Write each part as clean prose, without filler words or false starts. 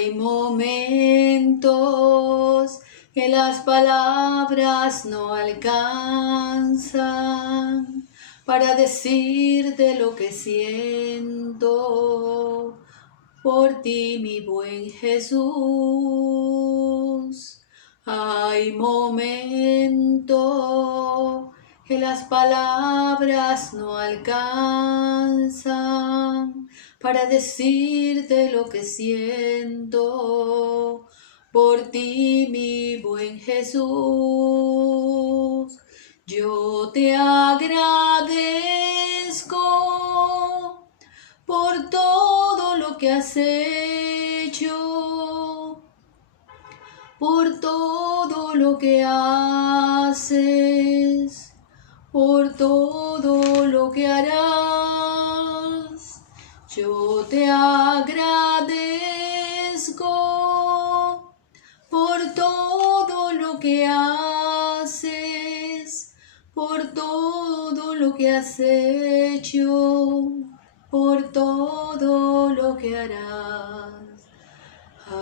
Hay momentos que las palabras no alcanzan para decirte lo que siento por ti, mi buen Jesús. Hay momentos que las palabras no alcanzan para decirte lo que siento por ti, mi buen Jesús. Yo te agradezco por todo lo que has hecho, por todo lo que haces, por todo lo que harás. Yo te agradezco por todo lo que haces, por todo lo que has hecho, por todo lo que harás.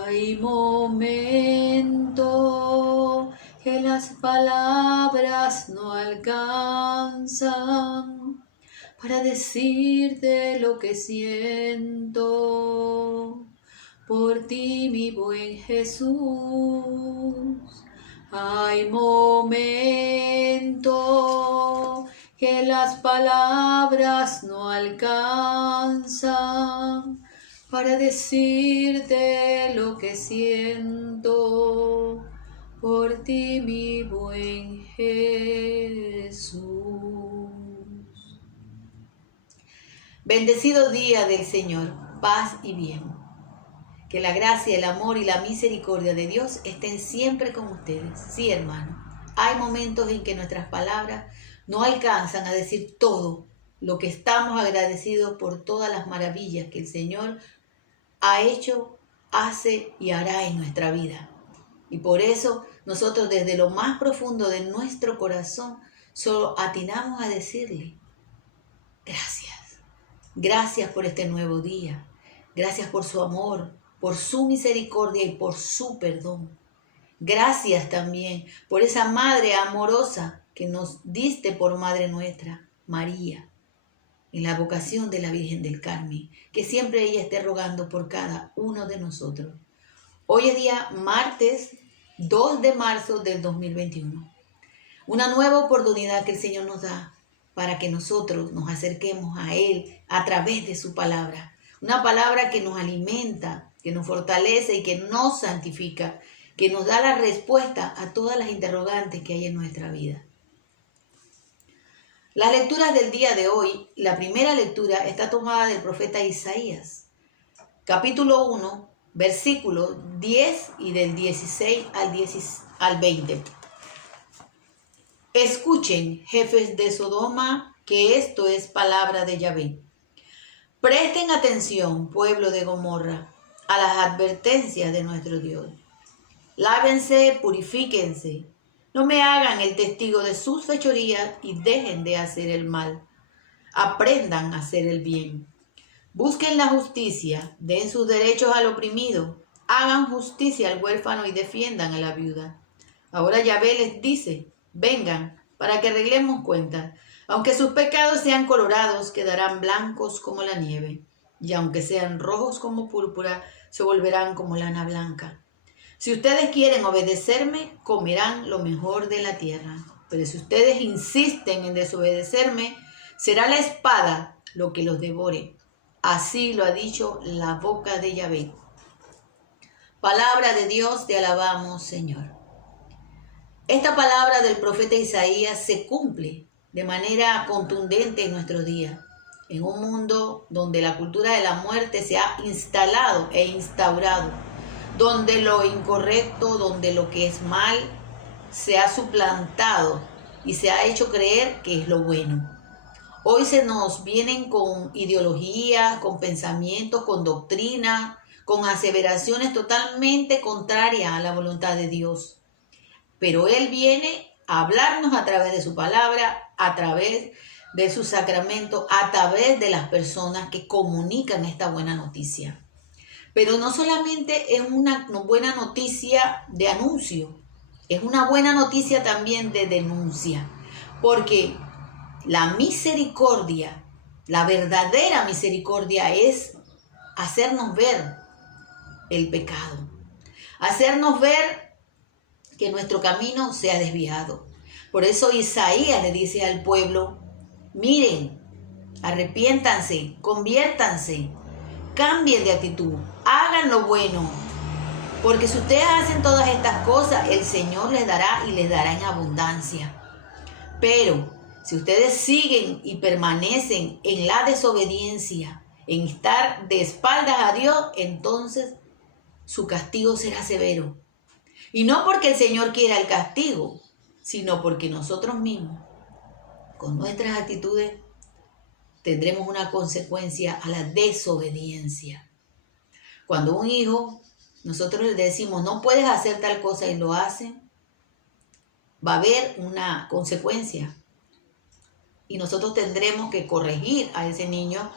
Hay momentos que las palabras no alcanzan para decirte lo que siento por ti, mi buen Jesús. Hay momentos que las palabras no alcanzan para decirte lo que siento por ti, mi buen Jesús. Bendecido día del Señor, paz y bien. Que la gracia, el amor y la misericordia de Dios estén siempre con ustedes. Sí, hermano, hay momentos en que nuestras palabras no alcanzan a decir todo lo que estamos agradecidos por todas las maravillas que el Señor ha hecho, hace y hará en nuestra vida. Y por eso nosotros desde lo más profundo de nuestro corazón solo atinamos a decirle gracias. Gracias por este nuevo día. Gracias por su amor, por su misericordia y por su perdón. Gracias también por esa Madre amorosa que nos diste por Madre nuestra, María, en la vocación de la Virgen del Carmen, que siempre ella esté rogando por cada uno de nosotros. Hoy es día martes 2 de marzo del 2021. Una nueva oportunidad que el Señor nos da para que nosotros nos acerquemos a Él a través de su palabra. Una palabra que nos alimenta, que nos fortalece y que nos santifica, que nos da la respuesta a todas las interrogantes que hay en nuestra vida. Las lecturas del día de hoy, la primera lectura está tomada del profeta Isaías, capítulo 1, versículos 10 y del 16 al 20. Escuchen, jefes de Sodoma, que esto es palabra de Yahvé. Presten atención, pueblo de Gomorra, a las advertencias de nuestro Dios. Lávense, purifíquense. No me hagan el testigo de sus fechorías y dejen de hacer el mal. Aprendan a hacer el bien. Busquen la justicia, den sus derechos al oprimido, hagan justicia al huérfano y defiendan a la viuda. Ahora Yahvé les dice, vengan para que arreglemos cuentas. Aunque sus pecados sean colorados, quedarán blancos como la nieve. Y aunque sean rojos como púrpura, se volverán como lana blanca. Si ustedes quieren obedecerme, comerán lo mejor de la tierra. Pero si ustedes insisten en desobedecerme, será la espada lo que los devore. Así lo ha dicho la boca de Yahvé. Palabra de Dios, te alabamos, Señor. Esta palabra del profeta Isaías se cumple de manera contundente en nuestros días. En un mundo donde la cultura de la muerte se ha instalado e instaurado, donde lo incorrecto, donde lo que es mal, se ha suplantado y se ha hecho creer que es lo bueno. Hoy se nos vienen con ideologías, con pensamientos, con doctrina, con aseveraciones totalmente contrarias a la voluntad de Dios. Pero Él viene a hablarnos a través de su palabra, a través de su sacramento, a través de las personas que comunican esta buena noticia. Pero no solamente es una buena noticia de anuncio, es una buena noticia también de denuncia, porque la misericordia, la verdadera misericordia es hacernos ver el pecado, hacernos ver que nuestro camino se ha desviado. Por eso Isaías le dice al pueblo, miren, arrepiéntanse, conviértanse, cambien de actitud, hagan lo bueno, porque si ustedes hacen todas estas cosas, el Señor les dará y les dará en abundancia. Pero si ustedes siguen y permanecen en la desobediencia, en estar de espaldas a Dios, entonces su castigo será severo. Y no porque el Señor quiera el castigo, sino porque nosotros mismos, con nuestras actitudes, tendremos una consecuencia a la desobediencia. Cuando un hijo, nosotros le decimos, no puedes hacer tal cosa y lo hace, va a haber una consecuencia. Y nosotros tendremos que corregir a ese niño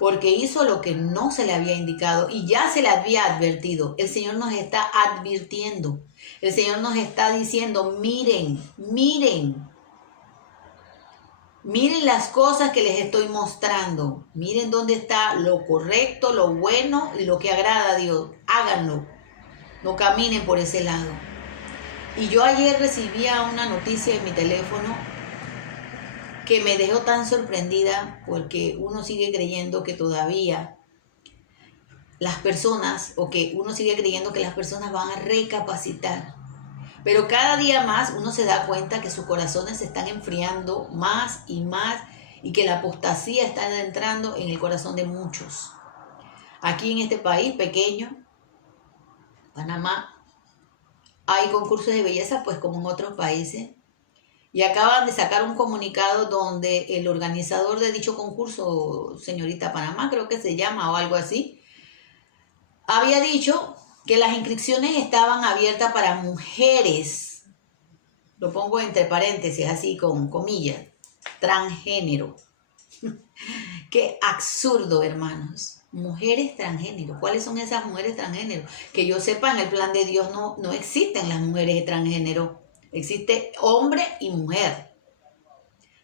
porque hizo lo que no se le había indicado y ya se le había advertido. El Señor nos está advirtiendo. El Señor nos está diciendo, miren las cosas que les estoy mostrando. Miren dónde está lo correcto, lo bueno y lo que agrada a Dios. Háganlo. No caminen por ese lado. Y yo ayer recibía una noticia en mi teléfono que me dejó tan sorprendida porque uno sigue creyendo que todavía las personas, o que uno sigue creyendo que las personas van a recapacitar. Pero cada día más uno se da cuenta que sus corazones se están enfriando más y que la apostasía está entrando en el corazón de muchos. Aquí en este país pequeño, Panamá, hay concursos de belleza pues como en otros países. Y acaban de sacar un comunicado donde el organizador de dicho concurso, señorita Panamá, creo que se llama o algo así, había dicho que las inscripciones estaban abiertas para mujeres, lo pongo entre paréntesis, así con comillas, transgénero. Qué absurdo, hermanos. Mujeres transgénero. ¿Cuáles son esas mujeres transgénero? Que yo sepa, en el plan de Dios no existen las mujeres transgénero. Existe hombre y mujer.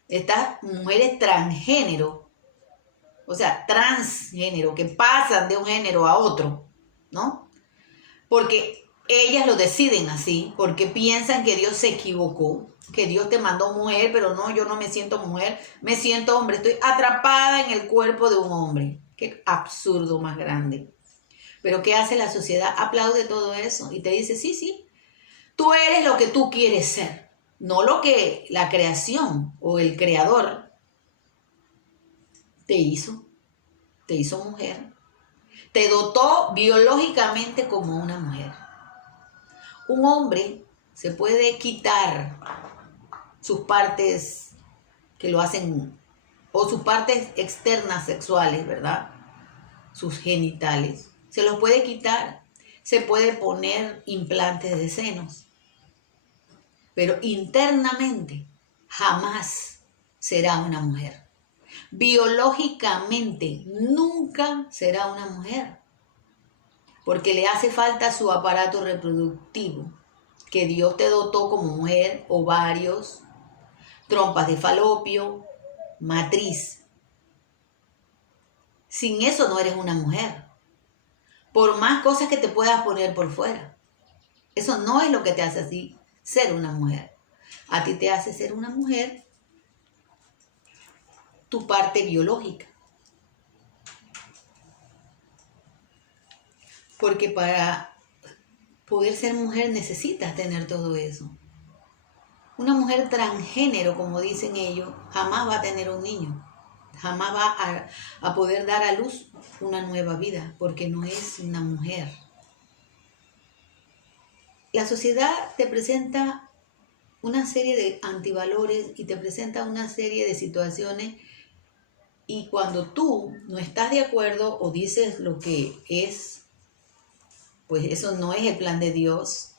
Estas mujeres transgénero, o sea, transgénero, que pasan de un género a otro, ¿no? Porque ellas lo deciden así, porque piensan que Dios se equivocó, que Dios te mandó mujer, pero no, yo no me siento mujer, me siento hombre, estoy atrapada en el cuerpo de un hombre. Qué absurdo más grande. Pero ¿qué hace la sociedad? Aplaude todo eso y te dice, sí, tú eres lo que tú quieres ser, no lo que la creación o el creador te hizo mujer, te dotó biológicamente como una mujer. Un hombre se puede quitar sus partes que lo hacen, o sus partes externas sexuales, ¿verdad? Sus genitales, se los puede quitar, se puede poner implantes de senos. Pero internamente jamás será una mujer. Biológicamente nunca será una mujer. Porque le hace falta su aparato reproductivo, que Dios te dotó como mujer, ovarios, trompas de falopio, matriz. Sin eso no eres una mujer. Por más cosas que te puedas poner por fuera. Eso no es lo que te hace así ser una mujer. A ti te hace ser una mujer tu parte biológica. Porque para poder ser mujer necesitas tener todo eso. Una mujer transgénero, como dicen ellos, jamás va a tener un niño. Jamás va a poder dar a luz una nueva vida, porque no es una mujer. La sociedad te presenta una serie de antivalores y te presenta una serie de situaciones, y cuando tú no estás de acuerdo o dices lo que es, pues eso no es el plan de Dios.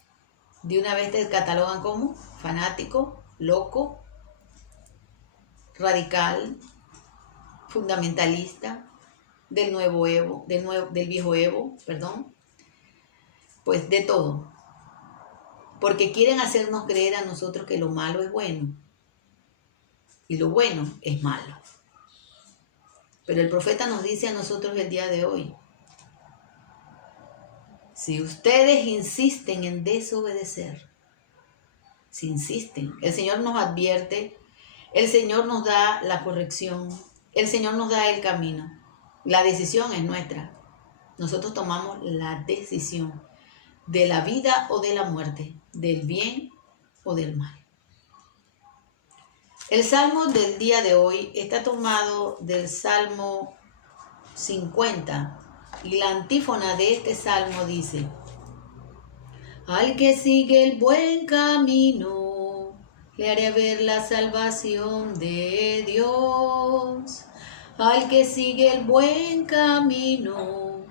De una vez te catalogan como fanático, loco, radical, fundamentalista. del del viejo Evo, perdón, pues de todo. Porque quieren hacernos creer a nosotros que lo malo es bueno y lo bueno es malo. Pero el profeta nos dice a nosotros el día de hoy, si ustedes insisten en desobedecer, si insisten, el Señor nos advierte, el Señor nos da la corrección, el Señor nos da el camino. La decisión es nuestra. Nosotros tomamos la decisión de la vida o de la muerte, del bien o del mal. El salmo del día de hoy está tomado del Salmo 50 y la antífona de este salmo dice: al que sigue el buen camino, le haré ver la salvación de Dios. Al que sigue el buen camino,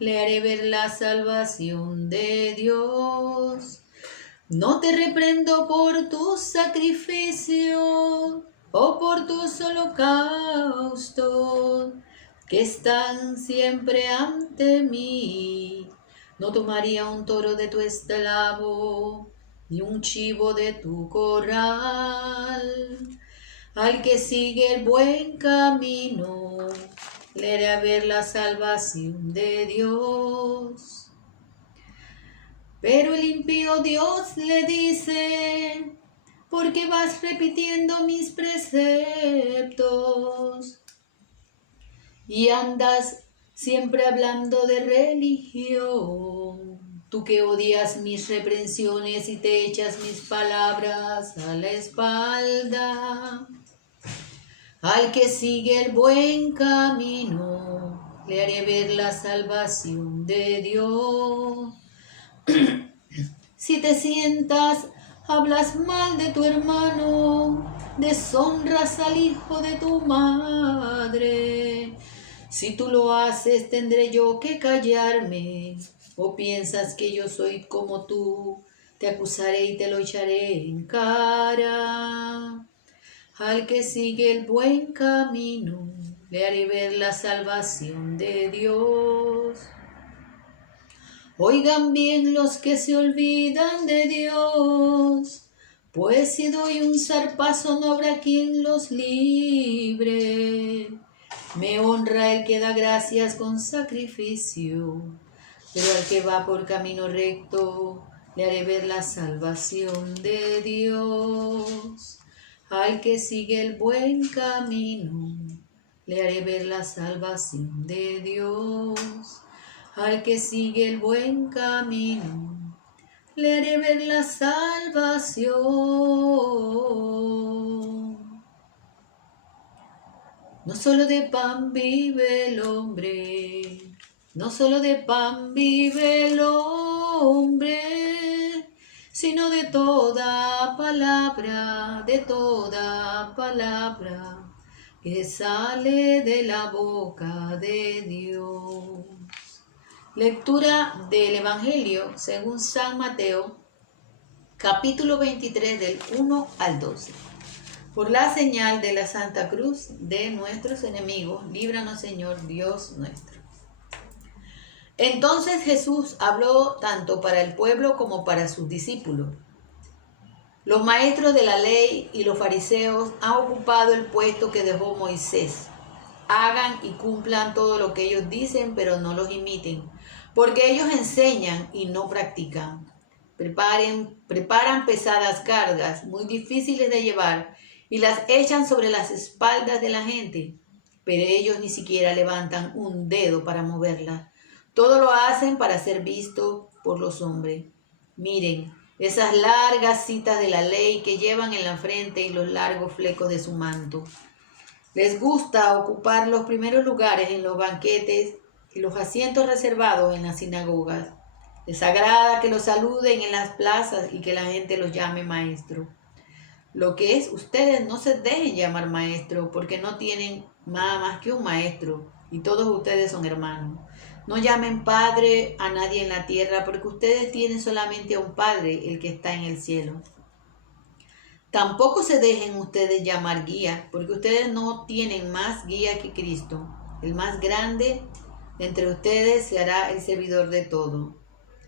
le haré ver la salvación de Dios. No te reprendo por tus sacrificios o por tus holocaustos, que están siempre ante mí. No tomaría un toro de tu esclavo, ni un chivo de tu corral. Al que sigue el buen camino, le haré ver la salvación de Dios. Pero el impío Dios le dice: ¿por qué vas repitiendo mis preceptos? Y andas siempre hablando de religión. Tú que odias mis reprensiones y te echas mis palabras a la espalda. Al que sigue el buen camino, le haré ver la salvación de Dios. Si te sientas, hablas mal de tu hermano, deshonras al hijo de tu madre. Si tú lo haces, tendré yo que callarme. ¿O piensas que yo soy como tú? Te acusaré y te lo echaré en cara. Al que sigue el buen camino, le haré ver la salvación de Dios. Oigan bien los que se olvidan de Dios, pues si doy un zarpazo no habrá quien los libre. Me honra el que da gracias con sacrificio, pero al que va por camino recto, le haré ver la salvación de Dios. Al que sigue el buen camino, le haré ver la salvación de Dios. Al que sigue el buen camino, le haré ver la salvación. No solo de pan vive el hombre, no solo de pan vive el hombre, sino de toda palabra que sale de la boca de Dios. Lectura del Evangelio según San Mateo, capítulo 23, del 1 al 12. Por la señal de la Santa Cruz de nuestros enemigos, líbranos, Señor Dios nuestro. Entonces Jesús habló tanto para el pueblo como para sus discípulos. Los maestros de la ley y los fariseos han ocupado el puesto que dejó Moisés. Hagan y cumplan todo lo que ellos dicen, pero no los imiten, porque ellos enseñan y no practican. Preparan pesadas cargas muy difíciles de llevar y las echan sobre las espaldas de la gente, pero ellos ni siquiera levantan un dedo para moverlas. Todo lo hacen para ser visto por los hombres. Miren esas largas citas de la ley que llevan en la frente y los largos flecos de su manto. Les gusta ocupar los primeros lugares en los banquetes y los asientos reservados en las sinagogas. Les agrada que los saluden en las plazas y que la gente los llame maestro. Lo que es, ustedes no se dejen llamar maestro, porque no tienen nada más que un maestro y todos ustedes son hermanos. No llamen padre a nadie en la tierra, porque ustedes tienen solamente a un Padre, el que está en el cielo. Tampoco se dejen ustedes llamar guía, porque ustedes no tienen más guía que Cristo. El más grande entre ustedes se hará el servidor de todo,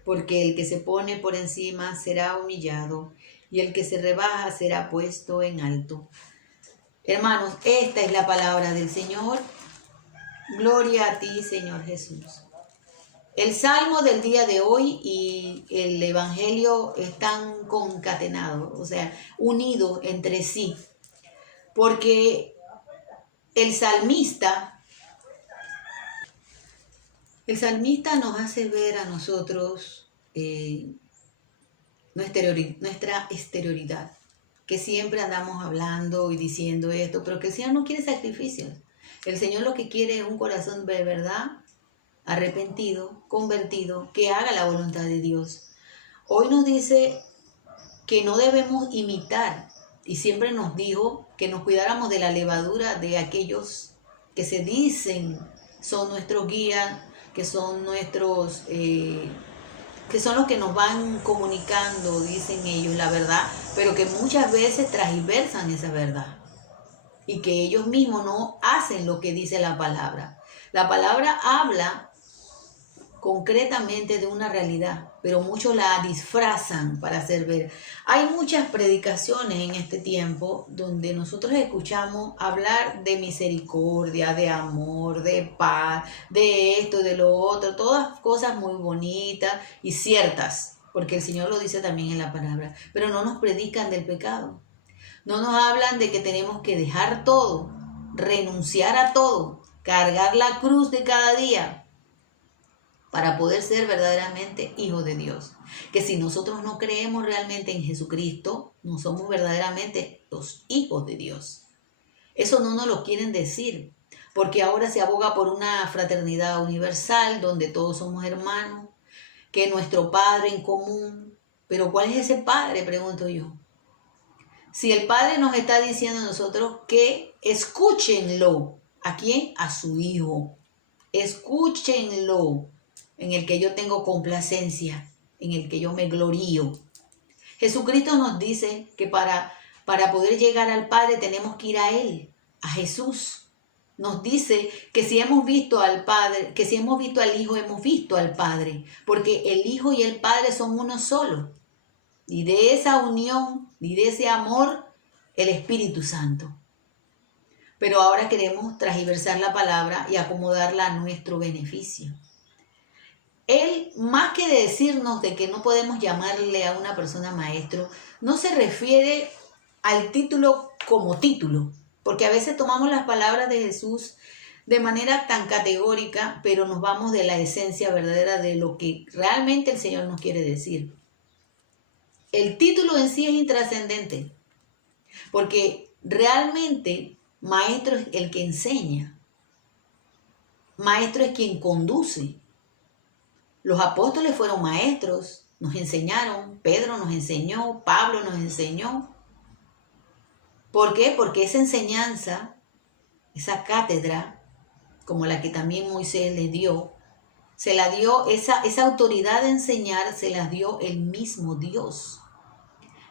porque el que se pone por encima será humillado, y el que se rebaja será puesto en alto. Hermanos, esta es la palabra del Señor. Gloria a ti, Señor Jesús. El salmo del día de hoy y el evangelio están concatenados, o sea, unidos entre sí, porque el salmista nos hace ver a nosotros nuestra exterioridad, que siempre andamos hablando y diciendo esto, pero que el Señor no quiere sacrificios. El Señor lo que quiere es un corazón de verdad, arrepentido, convertido, que haga la voluntad de Dios. Hoy nos dice que no debemos imitar, y siempre nos dijo que nos cuidáramos de la levadura de aquellos que se dicen son nuestros guías, que son nuestros, que son los que nos van comunicando, dicen ellos, la verdad, pero que muchas veces transversan esa verdad y que ellos mismos no hacen lo que dice la palabra. La palabra habla concretamente de una realidad, pero muchos la disfrazan para hacer ver. Hay muchas predicaciones en este tiempo donde nosotros escuchamos hablar de misericordia, de amor, de paz, de esto, de lo otro, todas cosas muy bonitas y ciertas, porque el Señor lo dice también en la palabra, pero no nos predican del pecado. No nos hablan de que tenemos que dejar todo, renunciar a todo, cargar la cruz de cada día, para poder ser verdaderamente hijos de Dios. Que si nosotros no creemos realmente en Jesucristo, no somos verdaderamente los hijos de Dios. Eso no nos lo quieren decir, porque ahora se aboga por una fraternidad universal donde todos somos hermanos, que nuestro Padre en común. Pero ¿cuál es ese Padre? Pregunto yo. Si el Padre nos está diciendo a nosotros que escúchenlo, ¿a quién? A su Hijo. Escúchenlo, en el que yo tengo complacencia, en el que yo me glorío. Jesucristo nos dice que para poder llegar al Padre tenemos que ir a Él, a Jesús. Nos dice que si hemos visto al Padre, que si hemos visto al Hijo, hemos visto al Padre, porque el Hijo y el Padre son uno solo. Y de esa unión, y de ese amor, el Espíritu Santo. Pero ahora queremos transversar la palabra y acomodarla a nuestro beneficio. Él, más que decirnos de que no podemos llamarle a una persona maestro, no se refiere al título como título, porque a veces tomamos las palabras de Jesús de manera tan categórica, pero nos vamos de la esencia verdadera de lo que realmente el Señor nos quiere decir. El título en sí es intrascendente, porque realmente maestro es el que enseña, maestro es quien conduce. Los apóstoles fueron maestros, nos enseñaron, Pedro nos enseñó, Pablo nos enseñó. ¿Por qué? Porque esa enseñanza, esa cátedra, como la que también Moisés les dio, se la dio, esa autoridad de enseñar se la dio el mismo Dios.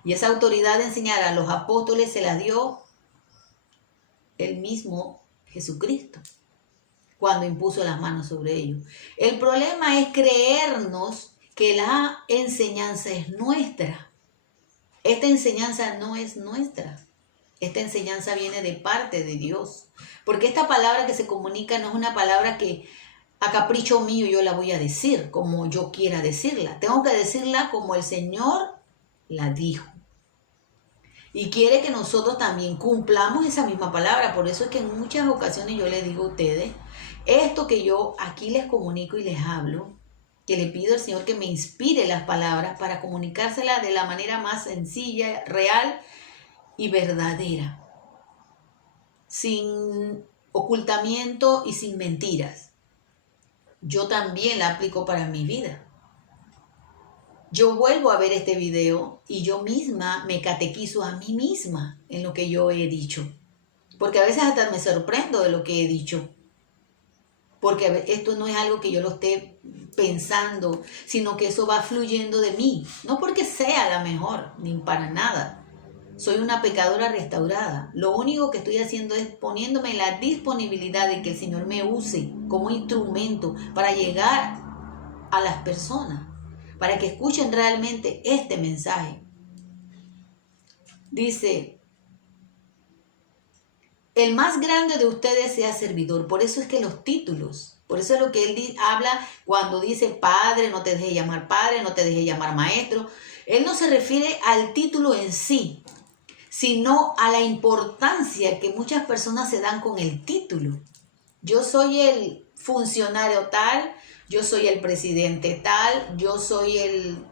Y esa autoridad de enseñar a los apóstoles se la dio el mismo Jesucristo, cuando impuso las manos sobre ellos. El problema es creernos que la enseñanza es nuestra. Esta enseñanza no es nuestra. Esta enseñanza viene de parte de Dios. Porque esta palabra que se comunica no es una palabra que a capricho mío yo la voy a decir como yo quiera decirla. Tengo que decirla como el Señor la dijo. Y quiere que nosotros también cumplamos esa misma palabra. Por eso es que en muchas ocasiones yo les digo a ustedes, esto que yo aquí les comunico y les hablo, que le pido al Señor que me inspire las palabras para comunicárselas de la manera más sencilla, real y verdadera, sin ocultamiento y sin mentiras. Yo también la aplico para mi vida. Yo vuelvo a ver este video y yo misma me catequizo a mí misma en lo que yo he dicho. Porque a veces hasta me sorprendo de lo que he dicho. Porque esto no es algo que yo lo esté pensando, sino que eso va fluyendo de mí. No porque sea la mejor, ni para nada. Soy una pecadora restaurada. Lo único que estoy haciendo es poniéndome en la disponibilidad de que el Señor me use como instrumento para llegar a las personas, para que escuchen realmente este mensaje. Dice, el más grande de ustedes sea servidor. Por eso es que los títulos, por eso es lo que él habla cuando dice padre, no te dejes llamar padre, no te dejes llamar maestro. Él no se refiere al título en sí, sino a la importancia que muchas personas se dan con el título. Yo soy el funcionario tal, yo soy el presidente tal, yo soy el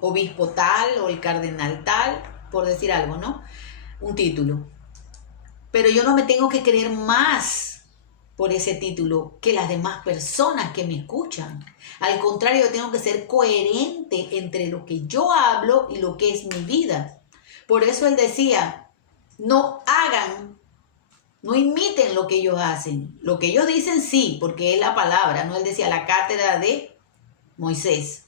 obispo tal o el cardenal tal, por decir algo, ¿no? Un título. Pero yo no me tengo que creer más por ese título que las demás personas que me escuchan. Al contrario, yo tengo que ser coherente entre lo que yo hablo y lo que es mi vida. Por eso él decía, no hagan, no imiten lo que ellos hacen. Lo que ellos dicen sí, porque es la palabra, ¿no? Él decía la cátedra de Moisés.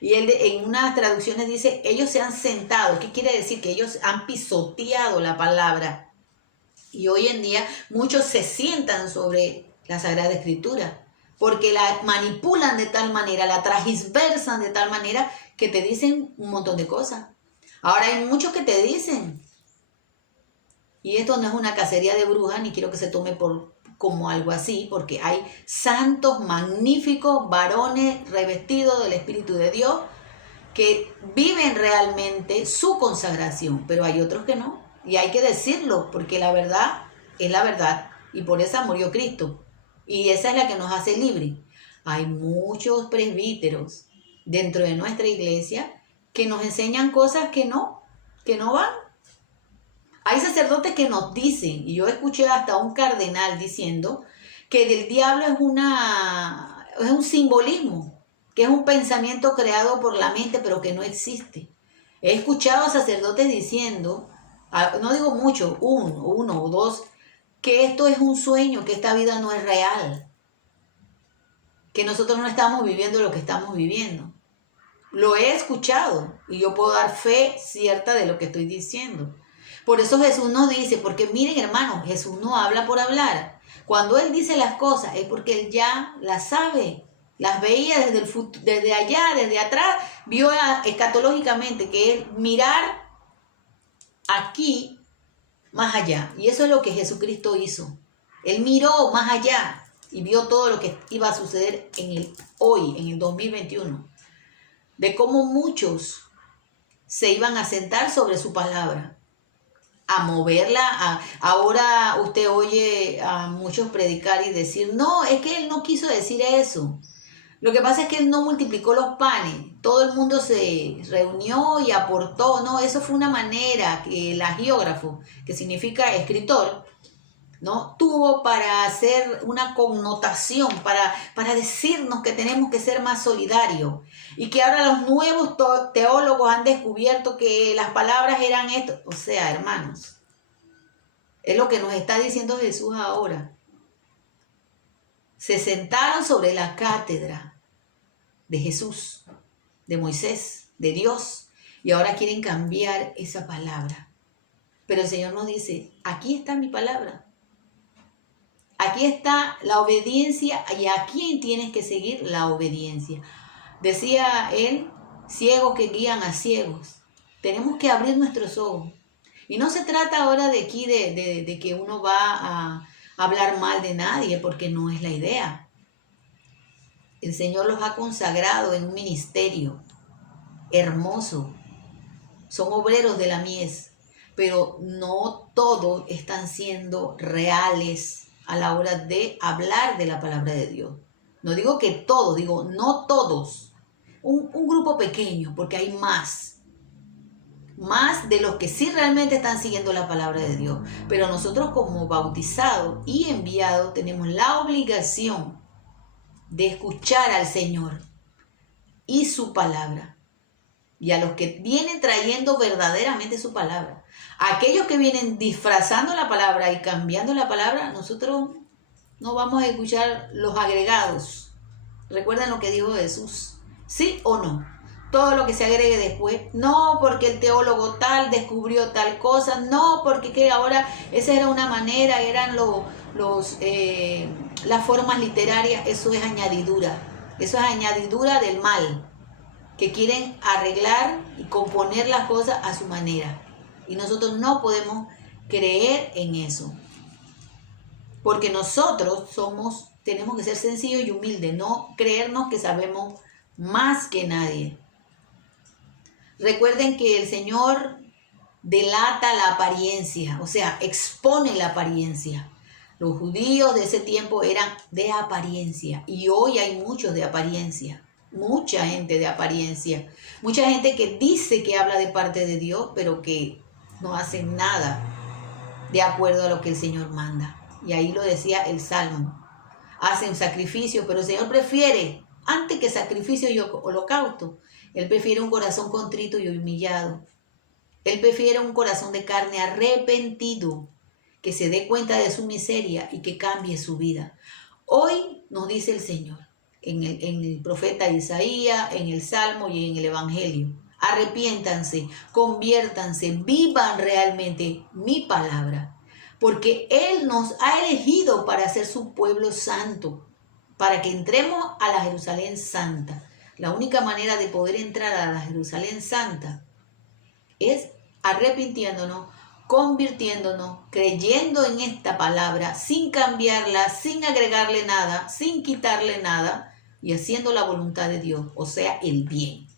Y él en unas traducciones dice, ellos se han sentado. ¿Qué quiere decir? Que ellos han pisoteado la palabra. Y hoy en día muchos se sientan sobre la Sagrada Escritura, porque la manipulan de tal manera, la transversan de tal manera que te dicen un montón de cosas. Ahora hay muchos que te dicen, y esto no es una cacería de brujas, ni quiero que se tome como algo así, porque hay santos, magníficos, varones revestidos del Espíritu de Dios, que viven realmente su consagración, pero hay otros que no, y hay que decirlo, porque la verdad es la verdad, y por esa murió Cristo, y esa es la que nos hace libres. Hay muchos presbíteros dentro de nuestra iglesia que nos enseñan cosas que no van. Hay sacerdotes que nos dicen, y yo escuché hasta un cardenal diciendo que del diablo es un simbolismo, que es un pensamiento creado por la mente pero que no existe. He escuchado a sacerdotes diciendo, no digo mucho, uno o dos, que esto es un sueño, que esta vida no es real, que nosotros no estamos viviendo lo que estamos viviendo. Lo he escuchado y yo puedo dar fe cierta de lo que estoy diciendo. Por eso Jesús nos dice, porque miren hermanos, Jesús no habla por hablar. Cuando Él dice las cosas es porque Él ya las sabe, las veía desde allá, desde atrás, vio escatológicamente que es mirar aquí más allá. Y eso es lo que Jesucristo hizo. Él miró más allá y vio todo lo que iba a suceder hoy, en el 2021. De cómo muchos se iban a sentar sobre su palabra, a moverla. Ahora usted oye a muchos predicar y decir, no, es que él no quiso decir eso. Lo que pasa es que él no multiplicó los panes. Todo el mundo se reunió y aportó. No, eso fue una manera que el agiógrafo, que significa escritor, ¿no? Tuvo para hacer una connotación, para decirnos que tenemos que ser más solidarios. Y que ahora los nuevos teólogos han descubierto que las palabras eran esto. O sea, hermanos, es lo que nos está diciendo Jesús ahora. Se sentaron sobre la cátedra de Jesús, de Moisés, de Dios, y ahora quieren cambiar esa palabra. Pero el Señor nos dice, aquí está mi palabra. Aquí está la obediencia y a quién tienes que seguir la obediencia. Decía él, ciegos que guían a ciegos. Tenemos que abrir nuestros ojos. Y no se trata ahora de aquí de que uno va a hablar mal de nadie, porque no es la idea. El Señor los ha consagrado en un ministerio hermoso. Son obreros de la mies, pero no todos están siendo reales a la hora de hablar de la palabra de Dios. No digo que todos, digo no todos. Un grupo pequeño, porque hay más de los que sí realmente están siguiendo la palabra de Dios. Pero nosotros como bautizados y enviados tenemos la obligación de escuchar al Señor y su palabra. Y a los que vienen trayendo verdaderamente su palabra. Aquellos que vienen disfrazando la palabra y cambiando la palabra, nosotros no vamos a escuchar los agregados. ¿Recuerdan lo que dijo Jesús? ¿Sí o no? todo lo que se agregue después. No, porque el teólogo tal descubrió tal cosa. No, porque que ahora esa era una manera, eran las formas literarias. Eso es añadidura. Eso es añadidura del mal, que quieren arreglar y componer las cosas a su manera. Y nosotros no podemos creer en eso. Porque nosotros tenemos que ser sencillos y humildes, no creernos que sabemos más que nadie. Recuerden que el Señor delata la apariencia, o sea, expone la apariencia. Los judíos de ese tiempo eran de apariencia y hoy hay muchos de apariencia, mucha gente de apariencia, mucha gente que dice que habla de parte de Dios, pero que no hacen nada de acuerdo a lo que el Señor manda. Y ahí lo decía el Salmo. Hacen sacrificio, pero el Señor prefiere, antes que sacrificio y holocausto, Él prefiere un corazón contrito y humillado. Él prefiere un corazón de carne arrepentido, que se dé cuenta de su miseria y que cambie su vida. Hoy nos dice el Señor, en el profeta Isaías, en el Salmo y en el Evangelio: arrepiéntanse, conviértanse, vivan realmente mi palabra. Porque Él nos ha elegido para ser su pueblo santo, para que entremos a la Jerusalén santa. La única manera de poder entrar a la Jerusalén santa es arrepintiéndonos, convirtiéndonos, creyendo en esta palabra, sin cambiarla, sin agregarle nada, sin quitarle nada, y haciendo la voluntad de Dios, o sea, el bien.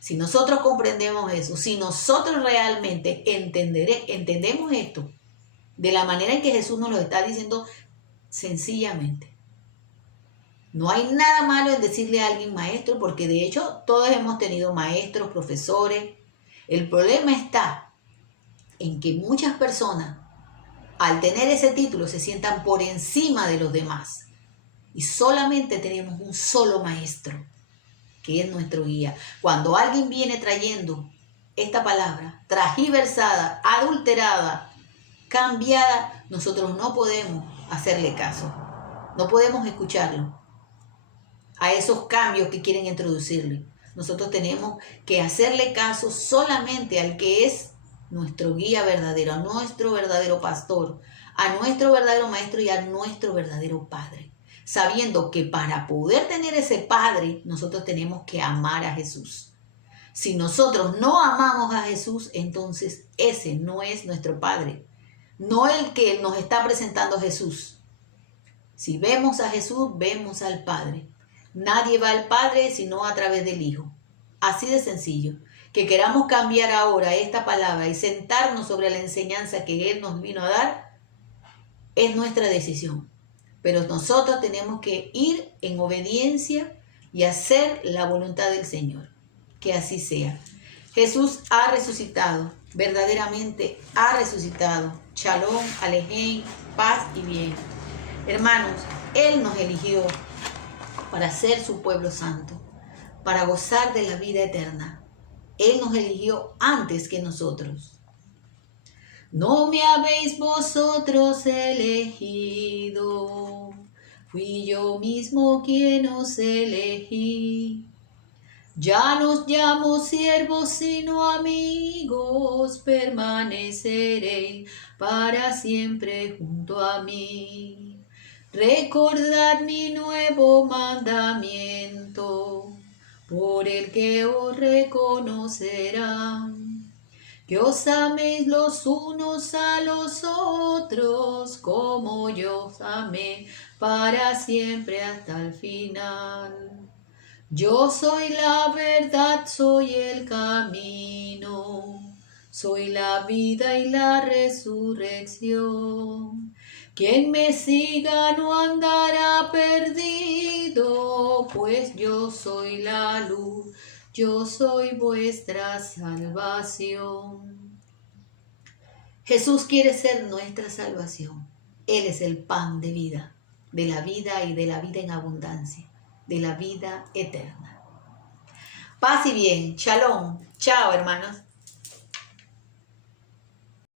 Si nosotros comprendemos eso, si nosotros realmente entendemos esto, de la manera en que Jesús nos lo está diciendo sencillamente. No hay nada malo en decirle a alguien maestro, porque de hecho todos hemos tenido maestros, profesores. El problema está en que muchas personas, al tener ese título, se sientan por encima de los demás. Y solamente tenemos un solo maestro, que es nuestro guía. Cuando alguien viene trayendo esta palabra, transgiversada, adulterada, cambiada, nosotros no podemos hacerle caso, no podemos escucharlo a esos cambios que quieren introducirle. Nosotros tenemos que hacerle caso solamente al que es nuestro guía verdadero, a nuestro verdadero pastor, a nuestro verdadero maestro y a nuestro verdadero padre, sabiendo que para poder tener ese padre nosotros tenemos que amar a Jesús. Si nosotros no amamos a Jesús, entonces ese no es nuestro padre, no el que nos está presentando Jesús. Si vemos a Jesús, vemos al Padre. Nadie va al Padre sino a través del Hijo. Así de sencillo. Que queramos cambiar ahora esta palabra y sentarnos sobre la enseñanza que Él nos vino a dar, es nuestra decisión. Pero nosotros tenemos que ir en obediencia y hacer la voluntad del Señor. Que así sea. Jesús ha resucitado, verdaderamente ha resucitado. Shalom, Alejem, paz y bien. Hermanos, Él nos eligió para ser su pueblo santo, para gozar de la vida eterna. Él nos eligió antes que nosotros. No me habéis vosotros elegido, fui yo mismo quien os elegí. Ya no os llamo siervos sino amigos, permaneceréis para siempre junto a mí. Recordad mi nuevo mandamiento, por el que os reconocerán. Que os améis los unos a los otros, como yo os amé para siempre hasta el final. Yo soy la verdad, soy el camino, soy la vida y la resurrección. Quien me siga no andará perdido, pues yo soy la luz, yo soy vuestra salvación. Jesús quiere ser nuestra salvación. Él es el pan de vida y de la vida en abundancia, de la vida eterna. Paz y bien. Shalom. Chao, hermanos.